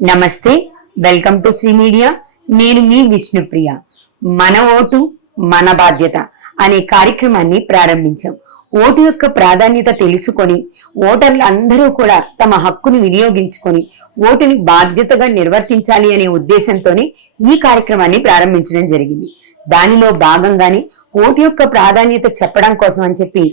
నమస్తే, welcome to Shri media. నేను మీ విష్ణుప్రియ. మన ఓటు మన బాధ్యత అనే కార్యక్రమాన్ని ప్రారంభించాం. ఓటు యొక్క ప్రాధాన్యత తెలుసుకొని ఓటర్లు అందరూ కూడా తమ హక్కును వినియోగించుకొని ఓటుని బాధ్యతగా నిర్వర్తించాలి అనే ఉద్దేశంతోనే ఈ కార్యక్రమాన్ని ప్రారంభించడం జరిగింది. దానిలో భాగంగానే ఓటు యొక్క ప్రాధాన్యత చెప్పడం కోసం అని చెప్పి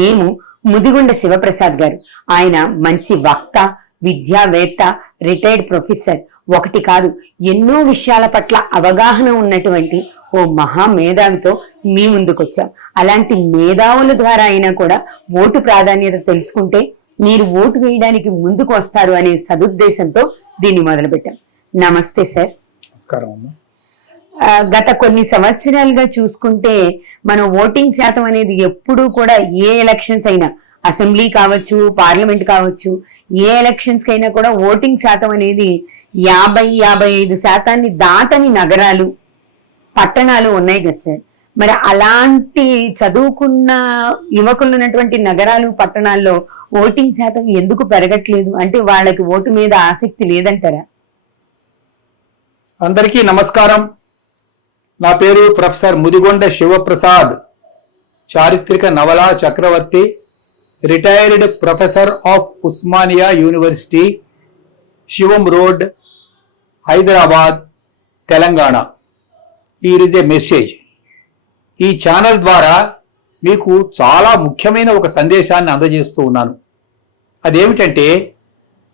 మేము ముదిగొండ శివప్రసాద్ గారు, ఆయన మంచి వక్త, విద్యావేత్త, రిటైర్డ్ ప్రొఫెసర్, ఒకటి కాదు ఎన్నో విషయాల పట్ల అవగాహన ఉన్నటువంటి ఓ మహా మేధావితో మీ ముందుకొచ్చాం. అలాంటి మేధావుల ద్వారా అయినా కూడా ఓటు ప్రాధాన్యత తెలుసుకుంటే మీరు ఓటు వేయడానికి ముందుకు వస్తారు అనే సదుద్దేశంతో దీన్ని మొదలుపెట్టాం. నమస్తే సార్. నమస్కారం అమ్మా. గత కొన్ని సంవత్సరాలుగా చూసుకుంటే మనం ఓటింగ్ శాతం అనేది ఎప్పుడూ కూడా ఏ ఎలక్షన్స్ అయినా, అసెంబ్లీ కావచ్చు, పార్లమెంట్ కావచ్చు, ఏ ఎలక్షన్స్ కైనా కూడా ఓటింగ్ శాతం అనేది 50-55% దాటని నగరాలు, పట్టణాలు ఉన్నాయి కదా సార్. మరి అలాంటి చదువుకున్న యువకులు ఉన్నటువంటి నగరాలు, పట్టణాల్లో ఓటింగ్ శాతం ఎందుకు పెరగట్లేదు? అంటే వాళ్ళకి ఓటు మీద ఆసక్తి లేదంటారా? అందరికీ నమస్కారం. నా పేరు ప్రొఫెసర్ ముదిగొండ శివప్రసాద్, చారిత్రక నవలా చక్రవర్తి, retired professor of Osmania university, Sivam road, Hyderabad, Telangana. Here is a message. ఈ ఛానల్ ద్వారా మీకు చాలా ముఖ్యమైన ఒక సందేశాన్ని అందజేస్తూ ఉన్నాను. అదేమిటంటే,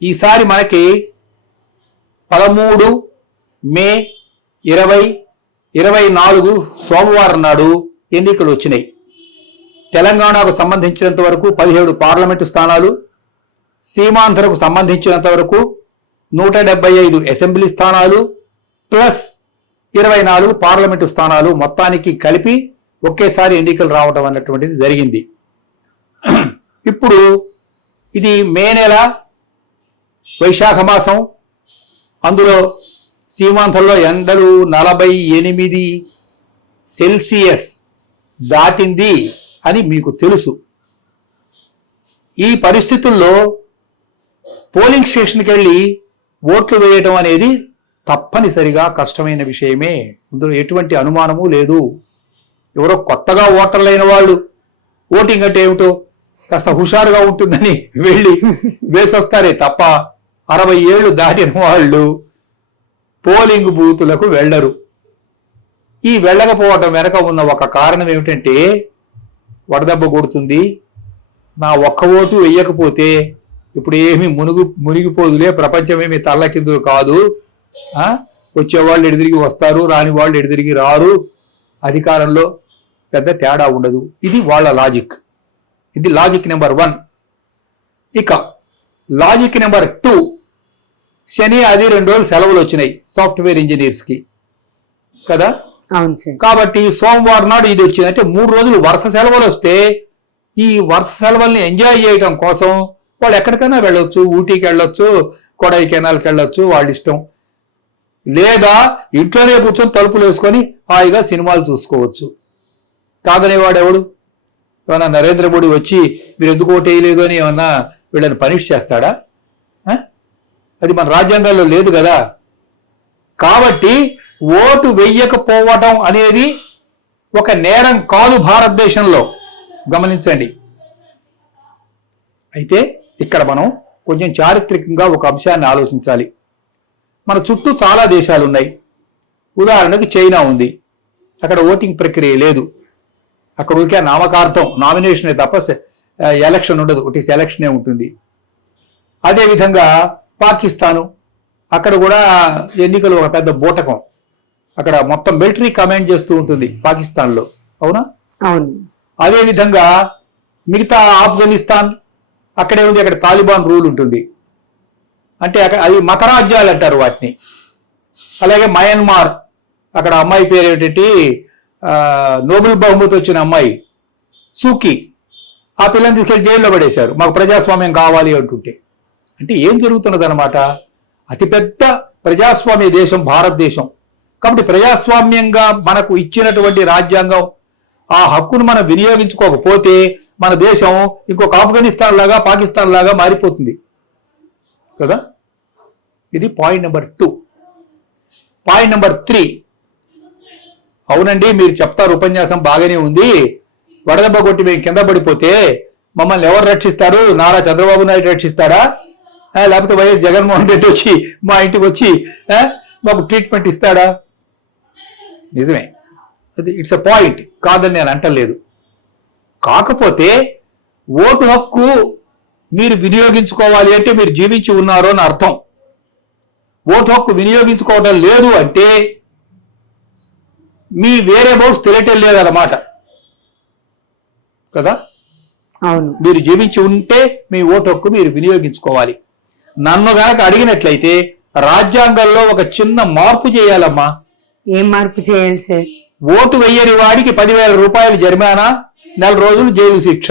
ఈసారి మనకి 13 మే 2024 సోమవారం నాడు ఎన్నికలు వచ్చినాయి. తెలంగాణకు సంబంధించినంత వరకు 17 పార్లమెంటు స్థానాలు, సీమాంధ్రకు సంబంధించినంత వరకు 175 అసెంబ్లీ స్థానాలు ప్లస్ 24 పార్లమెంటు స్థానాలు, మొత్తానికి కలిపి ఒకేసారి ఎన్నికలు రావటం అన్నటువంటిది జరిగింది. ఇప్పుడు ఇది మే నెల, వైశాఖ మాసం. అందులో సీమాంధ్రలో ఎండలు 48 సెల్సియస్ దాటింది అని మీకు తెలుసు. ఈ పరిస్థితుల్లో పోలింగ్ స్టేషన్కి వెళ్ళి ఓట్లు వేయటం అనేది తప్పనిసరిగా కష్టమైన విషయమే. ఇందులో ఎటువంటి అనుమానము లేదు. ఎవరో కొత్తగా ఓటర్లైన వాళ్ళు ఓటింగ్ అంటే ఏమిటో కాస్త హుషారుగా ఉంటుందని వెళ్ళి వేసొస్తారే తప్ప 60 ఏళ్ళు దాటిన వాళ్ళు పోలింగ్ బూతులకు వెళ్ళరు. ఈ వెళ్ళకపోవటం వెనక ఉన్న ఒక కారణం ఏమిటంటే, వడదెబ్బ కొడుతుంది, నా ఒక్క ఓటు వెయ్యకపోతే ఇప్పుడు ఏమి మునిగిపోదులే, ప్రపంచమేమి తల్లకిందులు కాదు, వచ్చేవాళ్ళు ఎడిదిరిగి వస్తారు, రాని వాళ్ళు ఎడిదిరిగి రారు, అధికారంలో పెద్ద తేడా ఉండదు. ఇది వాళ్ళ లాజిక్. ఇది లాజిక్ నెంబర్ 1. ఇక లాజిక్ నెంబర్ 2, శని అది 2 రోజులు సెలవులు వచ్చినాయి సాఫ్ట్వేర్ ఇంజనీర్స్ కి కదా. కాబట్టి సోమవారం నాడు ఇది వచ్చింది. అంటే 3 రోజులు వరుస సెలవులు వస్తే ఈ వరుస సెలవుల్ని ఎంజాయ్ చేయడం కోసం వాళ్ళు ఎక్కడికైనా వెళ్ళొచ్చు, ఊటీకి వెళ్ళొచ్చు, కొడైకెనాల్కి వెళ్ళొచ్చు, వాళ్ళ ఇష్టం. లేదా ఇంట్లోనే కూర్చొని తలుపులు వేసుకొని హాయిగా సినిమాలు చూసుకోవచ్చు. కాదనేవాడు ఎవడు? ఏమన్నా నరేంద్ర మోడీ వచ్చి మీరు ఎందుకు ఓటు వేయలేదు అని ఏమన్నా వీళ్ళని పనిష్ చేస్తాడా? అది మన రాజ్యాంగాల్లో లేదు కదా. కాబట్టి ఓటు వెయ్యకపోవటం అనేది ఒక నేరం కాదు భారతదేశంలో, గమనించండి. అయితే ఇక్కడ మనం కొంచెం చారిత్రకంగా ఒక అంశాన్ని ఆలోచించాలి. మన చుట్టూ చాలా దేశాలు ఉన్నాయి. ఉదాహరణకు చైనా ఉంది. అక్కడ ఓటింగ్ ప్రక్రియ లేదు. అక్కడ ఊరికే నామకార్థం, నామినేషనే తప్ప ఎలక్షన్ ఉండదు, ఒకటి సెలక్షనే ఉంటుంది. అదేవిధంగా పాకిస్తాను, అక్కడ కూడా ఎన్నికలు ఒక పెద్ద బూటకం. అక్కడ మొత్తం మిలిటరీ కమాండ్ చేస్తూ ఉంటుంది పాకిస్తాన్లో, అవునా? అవును. అదేవిధంగా మిగతా ఆఫ్ఘనిస్తాన్, అక్కడే ఉంది, అక్కడ తాలిబాన్ రూల్ ఉంటుంది. అంటే అక్కడ అవి మతరాజ్యాలు అంటారు వాటిని. అలాగే మయన్మార్, అక్కడ అమ్మాయి పేరు ఏమిటంటే నోబెల్ బహుమతి వచ్చిన అమ్మాయి సూకీ, ఆ పిల్లని తీసుకెళ్లి జైల్లో పడేశారు, మాకు ప్రజాస్వామ్యం కావాలి అంటుంటే. అంటే ఏం జరుగుతున్నది అనమాట? అతిపెద్ద ప్రజాస్వామ్య దేశం భారతదేశం. కాబట్టి ప్రజాస్వామ్యంగా మనకు ఇచ్చినటువంటి రాజ్యాంగం, ఆ హక్కును మనం వినియోగించుకోకపోతే మన దేశం ఇంకొక ఆఫ్ఘనిస్తాన్ లాగా, పాకిస్తాన్ లాగా మారిపోతుంది కదా. ఇది పాయింట్ నెంబర్ 2. పాయింట్ నెంబర్ 3, అవునండి మీరు చెప్తారు ఉపన్యాసం బాగానే ఉంది, వడదెబ్బ కొట్టి మేము కింద పడిపోతే మమ్మల్ని ఎవరు రక్షిస్తారు? నారా చంద్రబాబు నాయుడు రక్షిస్తారా? లేకపోతే వైఎస్ జగన్మోహన్ రెడ్డి వచ్చి మా ఇంటికి వచ్చి మాకు ట్రీట్మెంట్ ఇస్తాడా? నిజమే, అది ఇట్స్ ఎ పాయింట్, కాదని నేను అంటలేదు. కాకపోతే ఓటు హక్కు మీరు వినియోగించుకోవాలి అంటే మీరు జీవించి ఉన్నారు అని అర్థం. ఓటు హక్కు వినియోగించుకోవడం లేదు అంటే మీ వేరే బౌట్స్ తెలియటం లేదన్నమాట కదా. అవును, మీరు జీవించి ఉంటే మీ ఓటు హక్కు మీరు వినియోగించుకోవాలి. నన్ను గనక అడిగినట్లయితే రాజ్యాంగంలో ఒక చిన్న మార్పు చేయాలమ్మా. ఏం మార్పు చేయాలి సార్? ఓటు వెయ్యని వాడికి 10,000 రూపాయలు జరిమానా, 4 రోజులు జైలు శిక్ష.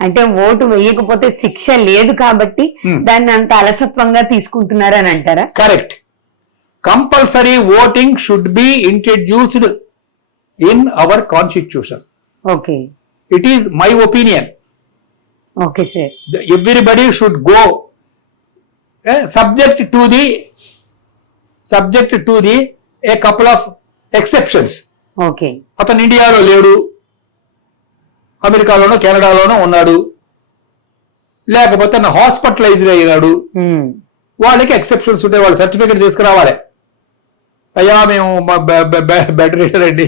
అంటే ఓటు వేయకపోతే శిక్ష లేదు కాబట్టి దాన్ని అంత అలసత్వంగా తీసుకుంటున్నారు అని అంటారా? Correct. Compulsory voting should be introduced in our constitution. Okay, it is my opinion. Okay sir. Everybody should go subject to the a couple of exceptions. Okay, అతను ఇండియాలో లేడు, అమెరికాలోనో కెనడాలోనో ఉన్నాడు, లేకపోతే హాస్పిటలైజ్డ్ అయినాడు, వాళ్ళకి ఎక్సెప్షన్స్ ఉంటాయి. వాళ్ళు సర్టిఫికేట్ తీసుకురావాలి, అయ్యా మేము బెడ్ రీడర్ అండి.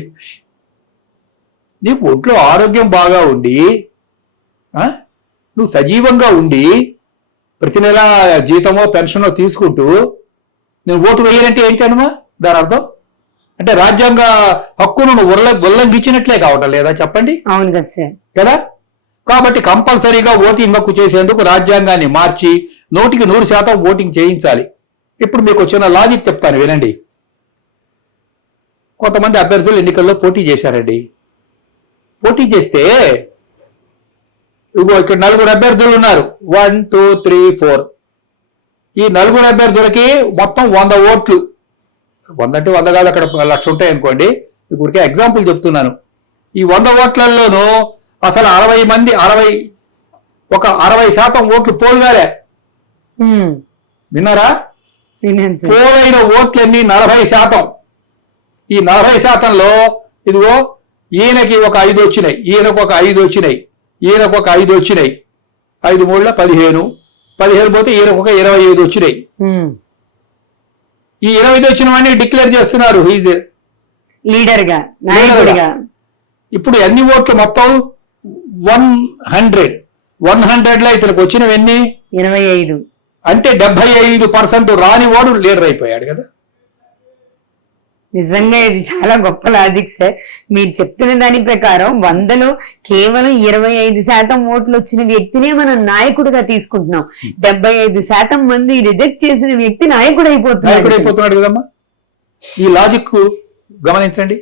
నీకు ఒంట్లో ఆరోగ్యం బాగా ఉండి నువ్వు సజీవంగా ఉండి ప్రతి నెల జీతమో పెన్షనో తీసుకుంటూ నేను ఓటు వేయాలంటే ఏంటి అనమా దాని అర్థం? అంటే రాజ్యాంగ హక్కును నువ్వు ఉల్లంఘించినట్లే కావటం లేదా చెప్పండి? అవును కదా సార్. కదా, కాబట్టి కంపల్సరీగా ఓటింగ్ హక్కు చేసేందుకు రాజ్యాంగాన్ని మార్చి 100కి 100% ఓటింగ్ చేయించాలి. ఇప్పుడు మీకు వచ్చిన లాజిక్ చెప్తాను వినండి. కొంతమంది అభ్యర్థులు ఎన్నికల్లో పోటీ చేశారండి. పోటీ చేస్తే ఇగో ఇక్కడ 4 అభ్యర్థులు ఉన్నారు, 1 2 3 4. ఈ 4 అభ్యర్థులకి మొత్తం 100 ఓట్లు. 100 అంటే 100 కాదు, అక్కడ 1,00,000 ఉంటాయి అనుకోండి. మీకు ఊరికే ఎగ్జాంపుల్ చెప్తున్నాను. ఈ 100 ఓట్లలోనూ అసలు 60% ఓట్లు పోలుగాలే. విన్నారా? పోలైన ఓట్లన్నీ 40%. ఈ 40%లో ఇదిగో ఈయనకి ఒక 5 వచ్చినాయి, ఈయనకు ఒక 5 వచ్చినాయి, ఈయనకు ఒక 5 వచ్చినాయి, 5 3 15, 15 పోతే ఈయనకు ఒక 25 వచ్చినాయి. ఈ 25 వచ్చిన వాడిని డిక్లేర్ చేస్తున్నారు హీజ్ లీడర్ గా, నాయకుడిగా. ఇప్పుడు ఎన్ని ఓట్లు మొత్తం? 100 లో ఇతనికి వచ్చినవి ఎన్ని? 25. అంటే 75% రాని వాడు లీడర్ అయిపోయాడు కదా. నిజంగా ఇది చాలా గొప్ప లాజిక్ సార్. మీరు చెప్తున్న దాని ప్రకారం 100లో కేవలం 25% ఓట్లు వచ్చిన వ్యక్తినే మనం నాయకుడిగా తీసుకుంటున్నాం. 75% మంది రిజెక్ట్ చేసిన వ్యక్తి నాయకుడు అయిపోతున్నాడు కదమ్మా. ఈ లాజిక్ గమనించండి.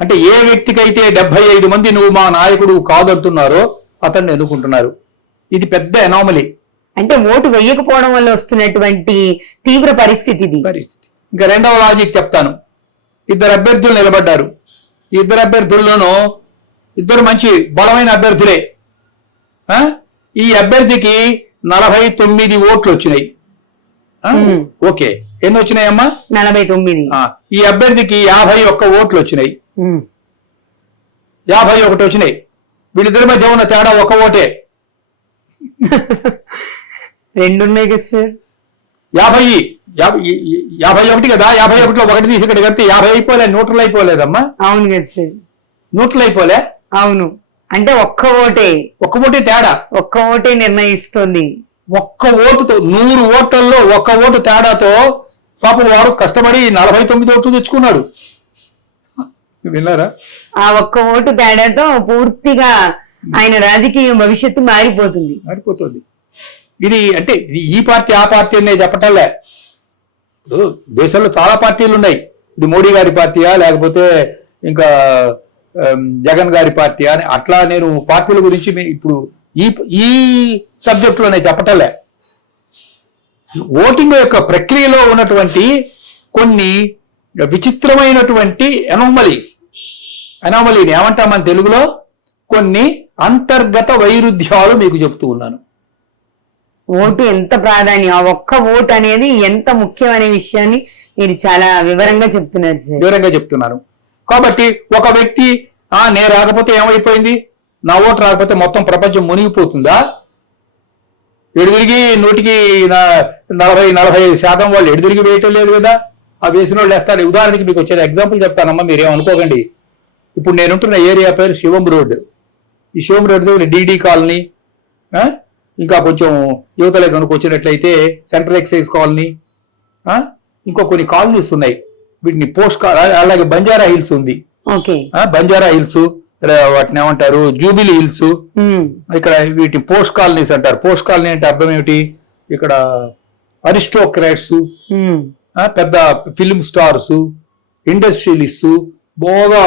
అంటే ఏ వ్యక్తికైతే 75 మంది నువ్వు మా నాయకుడు కాదంటున్నారో అతన్ని ఎన్నుకుంటున్నారు. ఇది పెద్ద ఎనామలీ. అంటే ఓటు వేయకపోవడం వల్ల వస్తున్నటువంటి తీవ్ర పరిస్థితి ఇది. ఇంకా రెండవ లాజిక్ చెప్తాను. 2 అభ్యర్థులు నిలబడ్డారు. ఈ 2 అభ్యర్థుల్లోనూ 2 మంచి బలమైన అభ్యర్థులే. ఈ అభ్యర్థికి 49 ఓట్లు వచ్చినాయి. ఓకే, ఎన్ని వచ్చినాయమ్మా? 49. ఈ అభ్యర్థికి 51 ఓట్లు వచ్చినాయి. 51 వచ్చినాయి. వీళ్ళిద్దరి మధ్య ఉన్న తేడా 1 ఓటే. 2 ఉన్నాయి కదా సార్. 51 కదా, 51లో 1 తీసి ఇక్కడ కలిపితే 50 అయిపోలే, న్యూట్రల్ అయిపోలేదమ్మా. అవును కదా సార్, న్యూట్రల్ అయిపోలే. అవును, అంటే 1 ఓటే తేడా, 1 ఓటే నిర్ణయిస్తుంది. 1 ఓటుతో 100 ఓట్లలో 1 ఓటు తేడాతో పాపం వాడు కష్టపడి 49 ఓట్లు తెచ్చుకున్నాడు. విన్నారా? ఆ 1 ఓటు తేడాతో పూర్తిగా ఆయన రాజకీయ భవిష్యత్తు మారిపోతుంది. ఇది అంటే ఈ పార్టీ ఆ పార్టీ అనే చెప్పటంలే. ఇప్పుడు దేశంలో చాలా పార్టీలు ఉన్నాయి. ఇది మోడీ గారి పార్టీయా లేకపోతే ఇంకా జగన్ గారి పార్టీయా అని అట్లా నేను పార్టీల గురించి ఇప్పుడు ఈ సబ్జెక్టులో నేను చెప్పటంలే. ఓటింగ్ యొక్క ప్రక్రియలో ఉన్నటువంటి కొన్ని విచిత్రమైనటువంటి అనామలీని ఏమంటాం మన తెలుగులో? కొన్ని అంతర్గత వైరుధ్యాలు మీకు చెప్తూ ఉన్నాను. ఓటు ఎంత ప్రాధాన్యం, ఆ ఒక్క ఓటు అనేది ఎంత ముఖ్యం అనే విషయాన్ని మీరు చాలా వివరంగా చెప్తున్నారు సార్. వివరంగా చెప్తున్నాను. కాబట్టి ఒక వ్యక్తి నేను రాకపోతే ఏమైపోయింది, నా ఓటు రాకపోతే మొత్తం ప్రపంచం మునిగిపోతుందా? ఎడుదిరిగి 40% వాళ్ళు ఎడుదిరిగి వేయటం లేదు కదా, ఆ వేసిన వాళ్ళు వేస్తారు. ఉదాహరణకి మీకు వచ్చే ఎగ్జాంపుల్ చెప్తానమ్మా, మీరేమనుకోకండి. ఇప్పుడు నేనుంటున్న ఏరియా పేరు శివం రోడ్. ఈ శివం రోడ్ దగ్గర డిడి కాలనీ, ఇంకా కొంచెం యువతలే కనుక వచ్చినట్లయితే సెంట్రల్ ఎక్సైజ్ కాలనీ, ఇంకో కొన్ని కాలనీస్ ఉన్నాయి. వీటిని అలాగే బంజారా హిల్స్ ఉంది. బంజారా హిల్స్, వాటిని ఏమంటారు, జూబిలీ హిల్స్. ఇక్కడ వీటి పోస్ట్ కాలనీస్ అంటారు. పోస్ట్ కాలనీ అంటే అర్థం ఏమిటి, ఇక్కడ అరిస్టోక్రాట్స్, పెద్ద ఫిల్మ్ స్టార్స్, ఇండస్ట్రియలిస్ట్, బాగా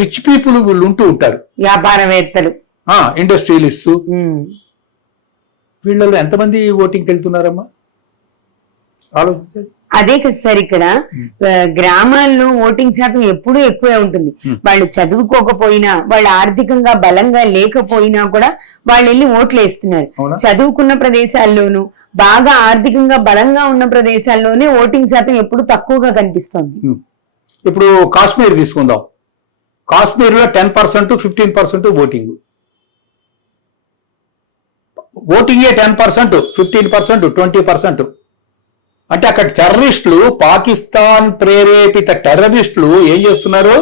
రిచ్ పీపుల్ వీళ్ళు ఉంటూ ఉంటారు, వ్యాపారవేత్తలు, ఇండస్ట్రియలిస్ట్. వీళ్ళలో ఎంతమంది ఓటింగ్కి వెళ్తున్నారమ్మా ఆలోచించండి. అదే కదా సార్, ఇక్కడ గ్రామాల్లో ఓటింగ్ శాతం ఎప్పుడూ ఎక్కువే ఉంటుంది. వాళ్ళు చదువుకోకపోయినా, వాళ్ళు ఆర్థికంగా బలంగా లేకపోయినా కూడా వాళ్ళు వెళ్ళి ఓట్లు వేస్తున్నారు. చదువుకున్న ప్రదేశాల్లోనూ, బాగా ఆర్థికంగా బలంగా ఉన్న ప్రదేశాల్లోనే ఓటింగ్ శాతం ఎప్పుడు తక్కువగా కనిపిస్తుంది. ఇప్పుడు కాశ్మీర్ తీసుకుందాం. కాశ్మీర్ లో 10%, 15% ఓటింగ్. ఓటింగే 10%, 15%, 20%. అంటే అక్కడ టెర్రరిస్టులు, పాకిస్తాన్ ప్రేరేపిత టెర్రరిస్టులు ఏం చేస్తున్నారు,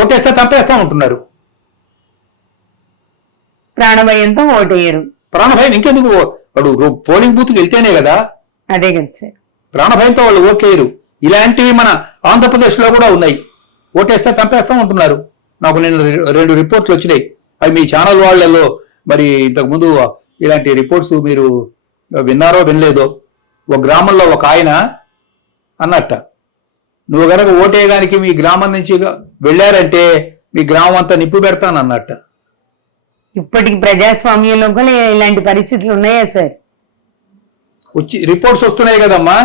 ఓటేస్తే తప్పేస్తా ఉంటున్నారు. ప్రాణభయంతో ఓటేయరు. ప్రాణభయం ఇంకెందుకు, వాడు పోలింగ్ బూత్కి వెళ్తేనే కదా. అదే కదా సార్, ప్రాణభయంతో వాళ్ళు ఓట్లేయరు. ఇలాంటివి మన ఆంధ్రప్రదేశ్ లో కూడా ఉన్నాయి. ఓటేస్తే చంపేస్తా ఉంటున్నారు. నాకు నేను 2 రిపోర్ట్లు వచ్చినాయి. అవి మీ ఛానల్ వాళ్ళలో మరి ఇంతకు ముందు ఇలాంటి రిపోర్ట్స్ మీరు విన్నారో వినలేదో. ఒక గ్రామంలో ఒక ఆయన అన్నట్ట, నువ్వు కనుక ఓటేయడానికి మీ గ్రామం నుంచి వెళ్ళారంటే మీ గ్రామం అంతా నిప్పు పెడతాను అన్నట్ట. ఇప్పటికి ప్రజాస్వామ్యంలో కూడా ఇలాంటి పరిస్థితులు ఉన్నాయా సార్? వచ్చి రిపోర్ట్స్ వస్తున్నాయి కదమ్మా,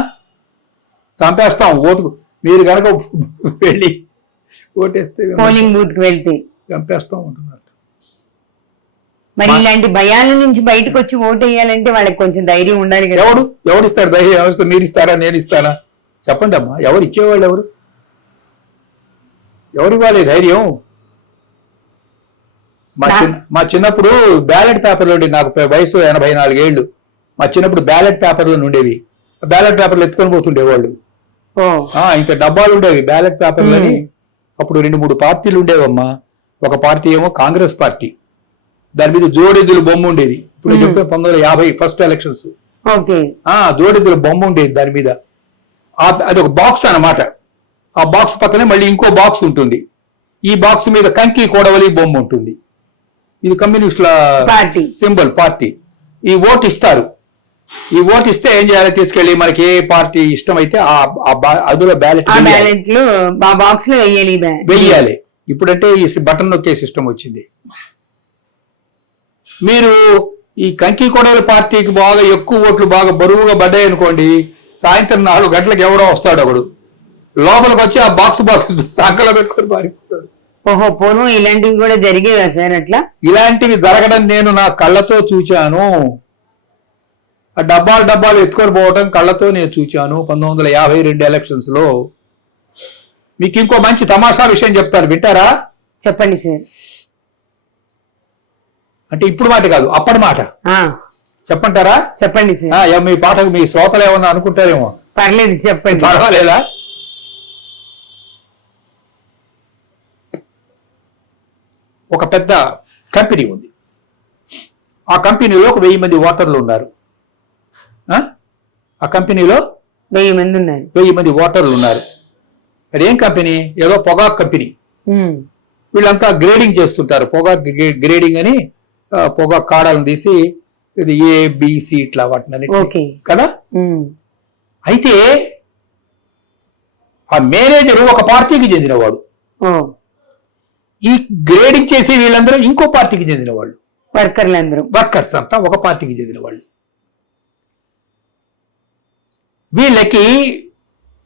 చంపేస్తాం ఓటుకు. మీరు కనుక వెళ్ళి ఓటేస్తే, పోలింగ్ బూత్ కి వెళ్తే చంపేస్తాం ఉంటున్నారు. మరి ఇలాంటి భయాల నుంచి బయటకు వచ్చి ఓటు వేయాలంటే వాళ్ళకి కొంచెం ధైర్యం ఉండాలి కదా. ఎవరు ఇస్తారు ధైర్యం? ఎవరు, మీరు ఇస్తారా, నేను ఇస్తానా? చెప్పండి అమ్మా, ఎవరు ఇచ్చేవాళ్ళు ఎవరు? ఎవరు ఇవ్వాలి ధైర్యం? మా చిన్నప్పుడు బ్యాలెట్ పేపర్లు ఉండేవి. నాకు వయసు 84 ఏళ్ళు. మా చిన్నప్పుడు బ్యాలెట్ పేపర్లు ఉండేవి. బ్యాలెట్ పేపర్లు ఎత్తుకొని పోతుండేవాళ్ళు. ఇంత డబ్బాలు ఉండేవి బ్యాలెట్ పేపర్లు అని. అప్పుడు 2-3 పార్టీలు ఉండేవమ్మా. ఒక పార్టీ ఏమో కాంగ్రెస్ పార్టీ, దాని మీద జోడెద్దుల బొమ్మ ఉండేది. ఇప్పుడు చెప్తే 1950 ఫస్ట్ ఎలక్షన్స్, జోడెద్దుల బొమ్మ ఉండేది దాని మీద. అది ఒక బాక్స్ అన్నమాట. ఆ బాక్స్ పక్కనే మళ్ళీ ఇంకో బాక్స్ ఉంటుంది. ఈ బాక్స్ మీద కంకి కొడవలి బొమ్మ ఉంటుంది. ఇది కమ్యూనిస్టుల సింబల్ పార్టీ. ఈ ఓటు ఇస్తారు. ఈ ఓటు ఇస్తే ఏం చేయాలి, తీసుకెళ్లి మనకి ఏ పార్టీ ఇష్టమైతే అందులో బ్యాలెట్ బాక్స్ లో వెయ్యాలి. ఇప్పుడంటే ఈ బటన్ నొక్కే సిస్టమ్ వచ్చింది. మీరు ఈ కంకి కొడవల పార్టీకి బాగా ఎక్కువ ఓట్లు బాగా బరువుగా పడ్డాయి అనుకోండి, సాయంత్రం 4 గంటలకు ఎవడో వస్తాడు ఒకడు, లోపలికి వచ్చి ఆ బాక్స్ సంకలో పెట్టుకొని పారిపోతాడు. ఓహో, పోను ఇలాంటివి కూడా జరిగేవా సార్? అట్లా ఇలాంటివి జరగడం నేను నా కళ్ళతో చూచాను. ఆ డబ్బాలు ఎత్తుకొని పోవటం కళ్ళతో నేను చూచాను 1952 ఎలక్షన్స్ లో. మీకు ఇంకో మంచి తమాషా విషయం చెప్తాను, వింటారా? చెప్పండి సార్. అంటే ఇప్పుడు మాట కాదు, అప్పటి మాట చెప్పంటారా? చెప్పండి సార్. మీ పాటకు మీ శ్రోతలు ఏమన్నా అనుకుంటారేమో. పర్లేదు చెప్పండి. పర్వాలేదా? ఒక పెద్ద కంపెనీ ఉంది. ఆ కంపెనీలో ఒక 1000 మంది ఓటర్లు ఉన్నారు. ఆ కంపెనీలో 1000 మంది ఉన్నారు. 1000 మంది ఓటర్లు ఉన్నారు. అదేం కంపెనీ? ఏదో పొగాకు కంపెనీ. వీళ్ళంతా గ్రేడింగ్ చేస్తుంటారు. పొగాకు గ్రేడింగ్ అని పొగాకు కాడాలను తీసి ఇది ABC ఇట్లా వాటిని కదా. అయితే ఆ మేనేజర్ ఒక పార్టీకి చెందినవాడు. ఈ గ్రేడింగ్ చేసి వీళ్ళందరూ ఇంకో పార్టీకి చెందిన వాళ్ళు. వర్కర్స్ అంతా ఒక పార్టీకి చెందిన వాళ్ళు. వీళ్ళకి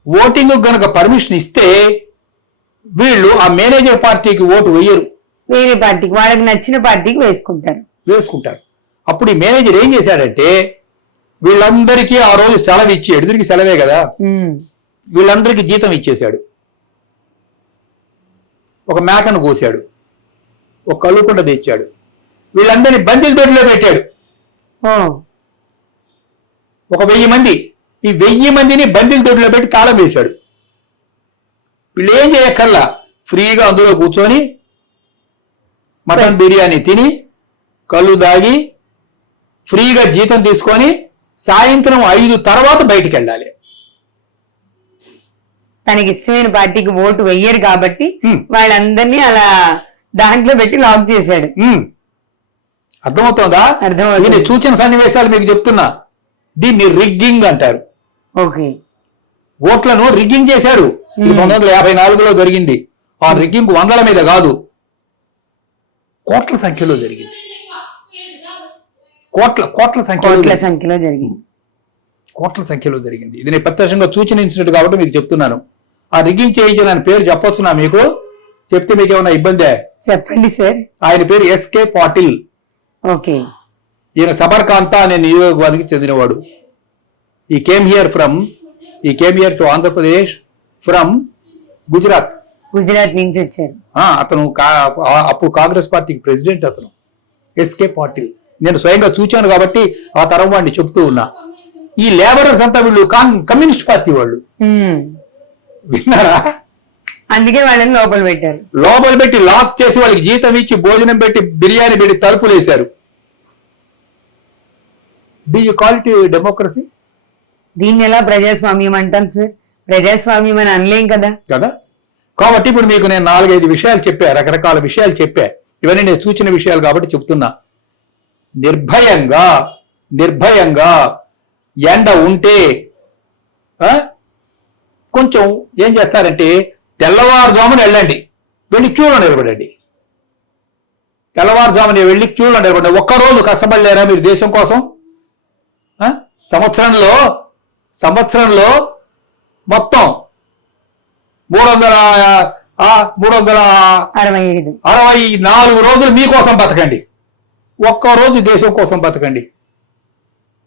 ఓటింగ్ గనక పర్మిషన్ ఇస్తే వీళ్ళు ఆ మేనేజర్ పార్టీకి ఓటు వేయరు, వేరే పార్టీకి, వాళ్ళకి నచ్చిన పార్టీకి వేసుకుంటారు. అప్పుడు ఈ మేనేజర్ ఏం చేశాడంటే వీళ్ళందరికీ ఆ రోజు సెలవు ఇచ్చి ఎదురికి సెలవే కదా, వీళ్ళందరికీ జీతం ఇచ్చేశాడు. ఒక మేకను కోసాడు, ఒక కలుకుండ తెచ్చాడు, వీళ్ళందరినీ బందీల దొడ్డిలో పెట్టాడు. ఒక 1000 మంది, ఈ 1000 మందిని బందీల దొడ్డిలో పెట్టి తాళం వేశాడు. వీళ్ళు ఏం చేయక్కర్లా, ఫ్రీగా అందులో కూర్చొని మటన్ బిర్యానీ తిని కళ్ళు దాగి ఫ్రీగా జీతం తీసుకొని సాయంత్రం 5 తర్వాత బయటికి వెళ్ళాలి. తనకి ఇష్టమైన పార్టీకి ఓటు వెయ్యరు కాబట్టి వాళ్ళందరినీ అలా దాంట్లో పెట్టి లాక్ చేశాడు. అర్థమవుతోందా? అర్థమవుతుంది. సూచన సన్నివేశాలు మీకు చెప్తున్నా. దీన్ని రిగ్గింగ్ అంటారు. ఓకే, ఓట్లను రిగ్గింగ్ చేశారు. 1954లో జరిగింది. ఆ రిగ్గింగ్ వందల మీద కాదు, కోట్ల సంఖ్యలో జరిగింది. కోట్ల సంఖ్యలో జరిగింది. కోట్ల సంఖ్యలో జరిగింది. ఇది నేను ప్రత్యక్షంగా సూచన ఇన్సిడెంట్ కాబట్టి మీకు చెప్తున్నాను. ఆ రిగ్గింగ్ చేయించిన ఆయన పేరు చెప్పొచ్చునా మీకు? చెప్తే మీకు ఏమైనా ఇబ్బందే? చెప్పండి సార్. ఆయన పేరు ఎస్కే పాటిల్. ఓకే. ఈయన సబర్కాంత అనే నియోజకవర్గానికి చెందినవాడు. ఈ came here to Andhra Pradesh from Gujarat నుంచి వచ్చారు. అతను అప్పుడు కాంగ్రెస్ పార్టీకి ప్రెసిడెంట్ అతను, ఎస్కే పాటిల్. నేను స్వయంగా చూచాను కాబట్టి ఆ తరం వాడిని చెప్తూ ఉన్నా. ఈ లేబరర్స్ అంతా వీళ్ళు కమ్యూనిస్ట్ పార్టీ వాళ్ళు. విన్నారా? అందుకే వాళ్ళని లోపల పెట్టి లాక్ చేసి వాళ్ళకి జీతం ఇచ్చి భోజనం పెట్టి బిర్యానీ పెట్టి తలుపులు వేశారు. Do you call it democracy? దీన్ని ఎలా ప్రజాస్వామ్యం అంటాం సార్? ప్రజాస్వామ్యం అని అనలేం కదా. కాబట్టి ఇప్పుడు మీకు నేను 4-5 విషయాలు చెప్పా, రకరకాల విషయాలు చెప్పా. ఇవన్నీ నేను సూచన విషయాలు కాబట్టి చెప్తున్నా. నిర్భయంగా ఎండ ఉంటే కొంచెం ఏం చేస్తారంటే తెల్లవారుజామున వెళ్ళండి, వెళ్ళి క్యూలో నిలబడండి. తెల్లవారుజామున వెళ్ళి క్యూలో నిలబడండి. ఒక్కరోజు కష్టపడలేరా మీరు దేశం కోసం? సంవత్సరంలో మొత్తం 364 రోజులు మీకోసం బతకండి. ఒక్కరోజు దేశం కోసం బతకండి.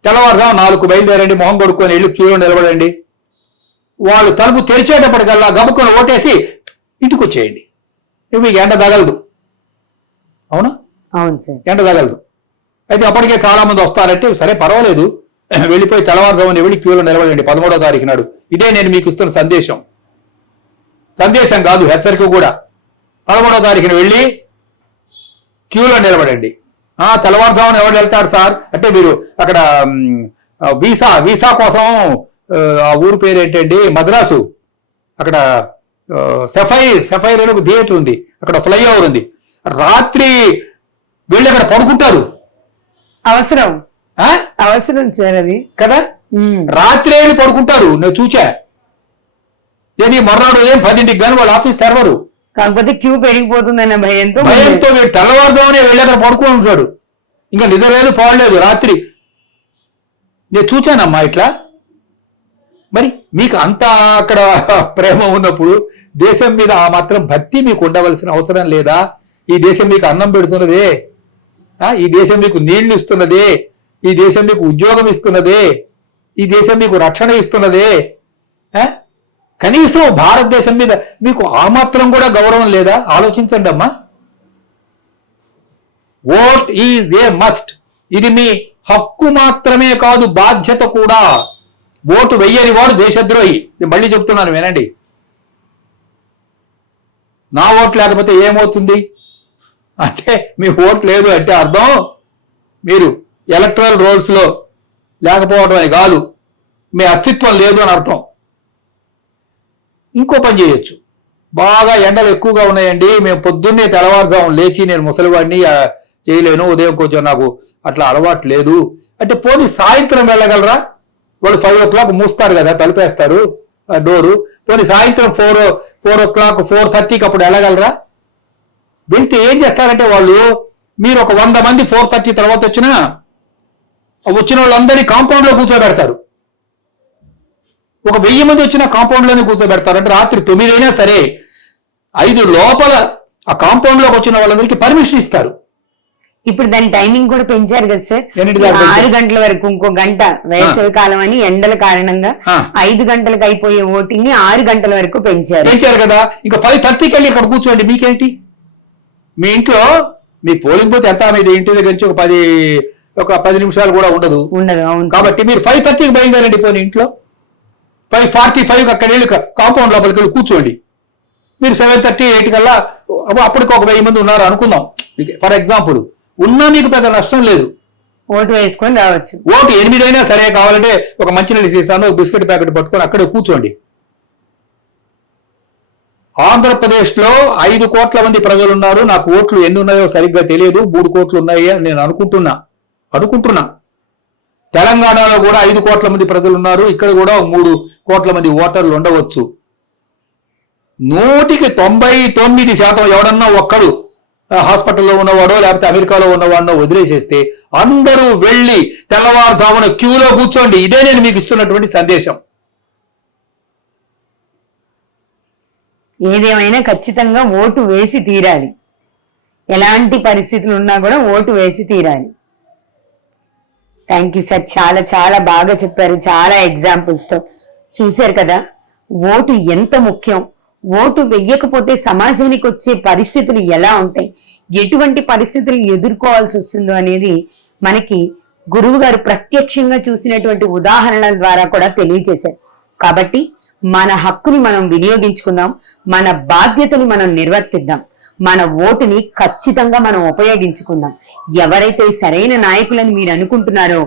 తెల్లవారుజాము 4కు బయలుదేరండి, మొహం కొడుకొని వెళ్ళి క్యూలో నిలబడండి. వాళ్ళు తలుపు తెరిచేటప్పటికల్లా గబుకొని ఓటేసి ఇంటికి వచ్చేయండి. మీకు ఎండ తగలదు. అవునా? అవును సార్, ఎండ తగలదు. అయితే అప్పటికే చాలా మంది వస్తారంటే సరే పర్వాలేదు, వెళ్ళిపోయి తెల్లవారుజామున వెళ్ళి క్యూలో నిలబడండి 13వ తారీఖు నాడు. ఇదే నేను మీకు ఇస్తున్న సందేశం కాదు, హెచ్చరిక కూడా. 13వ తారీఖున వెళ్ళి క్యూలో నిలబడండి. తెల్లవారుజామున ఎవరు వెళ్తాడు సార్ అంటే మీరు అక్కడ వీసా కోసం ఆ ఊరు పేరు ఏంటండి, మద్రాసు. అక్కడ సఫైర్ అని ఒక థియేటర్ ఉంది, అక్కడ ఫ్లైఓవర్ ఉంది. రాత్రి వెళ్ళి అక్కడ పడుకుంటారు. అవసరం సార్ అది కదా. రాత్రి వెళ్ళి పడుకుంటారు. నేను చూచా. ఏది మర్నాడు 10ంటికి కానీ వాళ్ళ ఆఫీస్ తెరవరు. కాకపోతే క్యూ పెరిగిపోతుందన్న భయంతో వీడు తెల్లవారుజామునే వెళ్ళి అక్కడ పడుకొని ఉంటాడు. ఇంకా నిద్ర లేదు, పోవలేదు రాత్రి. నేను చూచానమ్మా ఇట్లా. మరి మీకు అంత అక్కడ ప్రేమ ఉన్నప్పుడు దేశం మీద ఆ మాత్రం భక్తి మీకు ఉండవలసిన అవసరం లేదా? ఈ దేశం మీకు అన్నం పెడుతున్నదే, ఈ దేశం మీకు నీళ్లు ఇస్తున్నదే, ఈ దేశం మీకు ఉద్యోగం ఇస్తున్నదే, ఈ దేశం మీకు రక్షణ ఇస్తున్నదే. కనీసం భారతదేశం మీద మీకు ఆ మాత్రం కూడా గౌరవం లేదా? ఆలోచించండి అమ్మా. Vote is a must. ఇది మీ హక్కు మాత్రమే కాదు, బాధ్యత కూడా. ఓటు వెయ్యని వాడు దేశద్రోహి. నేను మళ్ళీ చెప్తున్నాను, వినండి. నా ఓటు లేకపోతే ఏమవుతుంది అంటే, మీ ఓటు లేదు అంటే అర్థం మీరు ఎలక్టరల్ రోల్స్ లో లేకపోవడం అని కాదు, మీ అస్తిత్వం లేదు అని అర్థం. ఇంకో పని చేయొచ్చు. బాగా ఎండలు ఎక్కువగా ఉన్నాయండి, మేము పొద్దున్నే తెల్లవారుజాము లేచి, నేను ముసలివాడిని చేయలేను, ఉదయం కొంచెం నాకు అట్లా అలవాటు లేదు అంటే పోనీ సాయంత్రం వెళ్ళగలరా? వాళ్ళు 5 o'clock మూస్తారు కదా, తలుపేస్తారు డోరు. పోనీ సాయంత్రం 4 o'clock 4:30కి అప్పుడు వెళ్ళగలరా? వెళ్తే ఏం చేస్తారంటే వాళ్ళు, మీరు ఒక 100 మంది 4:30 తర్వాత వచ్చిన వాళ్ళందరినీ కాంపౌండ్ లో కూర్చోబెడతారు. ఒక 1000 మంది వచ్చిన కాంపౌండ్ లోనే కూర్చోబెడతారు. అంటే రాత్రి 9 అయినా సరే 5 లోపల ఆ కాంపౌండ్ లోకి వచ్చిన వాళ్ళందరికీ పర్మిషన్ ఇస్తారు. ఇప్పుడు దాని టైమింగ్ కూడా పెంచారు కదా సార్, ఎన్నింటి దాకా 6 గంటల వరకు, ఇంకో గంట వేసవి కాలం అని ఎండల కారణంగా 5 గంటలకు అయిపోయే ఓటింగ్ ని 6 గంటల వరకు పెంచారు కదా. ఇంకా 5:30కి వెళ్ళి ఇక్కడ కూర్చోండి, మీకేంటి? మీ ఇంట్లో మీ పోలింగ్ బూత్ ఎంత, మీది ఇంటి దగ్గర నుంచి ఒక 10 నిమిషాలు కూడా ఉండదు. అవును. కాబట్టి మీరు 5:30కి బయలుదేరండి. పోనీ ఇంట్లో 5:45 అక్కడ వెళ్ళి కాంపౌండ్ లోపలికి వెళ్ళి కూర్చోండి. మీరు 7:30, 8 కల్లా అప్పటికి ఒక 1000 మంది ఉన్నారు అనుకుందాం ఫర్ ఎగ్జాంపుల్. ఉన్నా మీకు పెద్ద నష్టం లేదు, ఓటు వేసుకొని రావచ్చు. ఓటు 8 అయినా సరే, కావాలంటే ఒక మంచినీళ్ళు సీసాను బిస్కెట్ ప్యాకెట్ పట్టుకొని అక్కడే కూర్చోండి. ఆంధ్రప్రదేశ్ లో 5 కోట్ల మంది ప్రజలు ఉన్నారు. నాకు ఓట్లు ఎన్ని ఉన్నాయో సరిగ్గా తెలియదు, 3 కోట్లు ఉన్నాయి అని నేను అనుకుంటున్నా. తెలంగాణలో కూడా 5 కోట్ల మంది ప్రజలు ఉన్నారు. ఇక్కడ కూడా 3 కోట్ల మంది ఓటర్లు ఉండవచ్చు. 99% ఎవడన్నా ఒక్కడు హాస్పిటల్లో ఉన్నవాడో లేకపోతే అమెరికాలో ఉన్నవాడో వదిలేసేస్తే అందరూ వెళ్లి తెల్లవారుజామున క్యూలో కూర్చోండి. ఇదే నేను మీకు ఇస్తున్నటువంటి సందేశం. ఏదేమైనా ఖచ్చితంగా ఓటు వేసి తీరాలి. ఎలాంటి పరిస్థితులు ఉన్నా కూడా ఓటు వేసి తీరాలి. థ్యాంక్ యూ సార్, చాలా చాలా బాగా చెప్పారు, చాలా ఎగ్జాంపుల్స్ తో. చూశారు కదా ఓటు ఎంత ముఖ్యం, ఓటు వెయ్యకపోతే సమాజానికి వచ్చే పరిస్థితులు ఎలా ఉంటాయి, ఎటువంటి పరిస్థితులు ఎదుర్కోవాల్సి వస్తుందో అనేది మనకి గురువు గారు ప్రత్యక్షంగా చూసినటువంటి ఉదాహరణల ద్వారా కూడా తెలియజేశారు. కాబట్టి మన హక్కుని మనం వినియోగించుకుందాం, మన బాధ్యతని మనం నిర్వర్తిద్దాం, మన ఓటుని ఖచ్చితంగా మనం ఉపయోగించుకుందాం. ఎవరైతే సరైన నాయకులని మీరు అనుకుంటున్నారో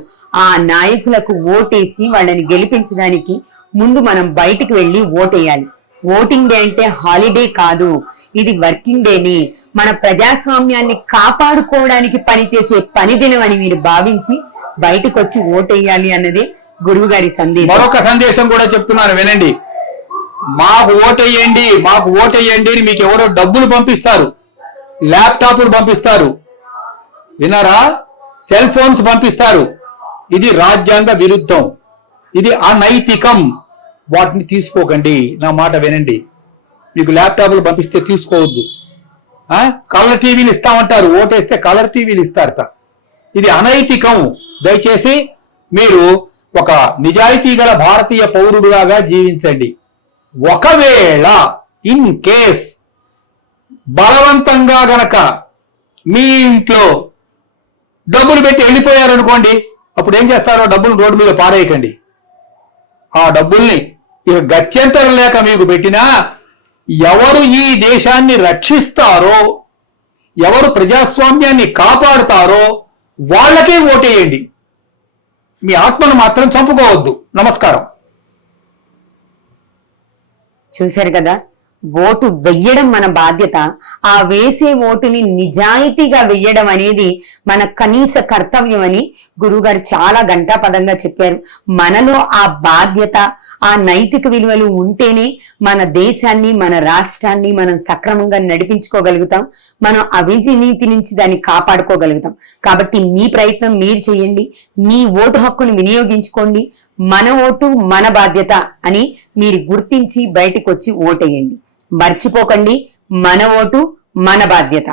ఆ నాయకులకు ఓటేసి వాళ్ళని గెలిపించడానికి ముందు మనం బయటికి వెళ్ళి ఓటేయాలి. ఓటింగ్ డే అంటే హాలిడే కాదు, ఇది వర్కింగ్ డేని, మన ప్రజాస్వామ్యాన్ని కాపాడుకోవడానికి పనిచేసే పని దినం అని మీరు భావించి బయటకు వచ్చి ఓటేయాలి అన్నదే గురువు గారి సందేశం. మరొక సందేశం కూడా చెప్తున్నాను, వినండి. మాకు ఓటేయండి అని మీకు ఎవరో డబ్బులు పంపిస్తారు, ల్యాప్టాప్లు పంపిస్తారు, విన్నారా, సెల్ ఫోన్స్ పంపిస్తారు. ఇది రాజ్యాంగ విరుద్ధం, ఇది అనైతికం. వాటిని తీసుకోకండి, నా మాట వినండి. మీకు ల్యాప్టాప్లు పంపిస్తే తీసుకోవద్దు. కలర్ టీవీలు ఇస్తామంటారు, ఓటేస్తే కలర్ టీవీలు ఇస్తారట. ఇది అనైతికం. దయచేసి మీరు ఒక నిజాయితీ గల భారతీయ పౌరుడులాగా జీవించండి. ఒకవేళ ఇన్ కేస్ బలవంతంగా గనక మీ ఇంట్లో డబ్బులు పెట్టి వెళ్ళిపోయారనుకోండి, అప్పుడు ఏం చేస్తారో డబ్బులు రోడ్డు మీద పారేయకండి. ఆ డబ్బుల్ని ఇక గత్యంతరం లేక మీకు పెట్టినా ఎవరు ఈ దేశాన్ని రక్షిస్తారో, ఎవరు ప్రజాస్వామ్యాన్ని కాపాడుతారో వాళ్ళకే ఓటేయండి. మీ ఆత్మను మాత్రం చంపుకోవద్దు. నమస్కారం. చూశారు కదా, ఓటు వెయ్యడం మన బాధ్యత. ఆ వేసే ఓటుని నిజాయితీగా వెయ్యడం అనేది మన కనీస కర్తవ్యం అని గురువుగారు చాలా ఘంటాపదంగా చెప్పారు. మనలో ఆ బాధ్యత, ఆ నైతిక విలువలు ఉంటేనే మన దేశాన్ని, మన రాష్ట్రాన్ని మనం సక్రమంగా నడిపించుకోగలుగుతాం, మనం అవినీతి నుంచి దాన్ని కాపాడుకోగలుగుతాం. కాబట్టి మీ ప్రయత్నం మీరు చేయండి, మీ ఓటు హక్కును వినియోగించుకోండి. మన ఓటు మన బాధ్యత అని మీరు గుర్తించి బయటకు వచ్చి ఓటేయండి. మర్చిపోకండి, మన ఓటు మన బాధ్యత.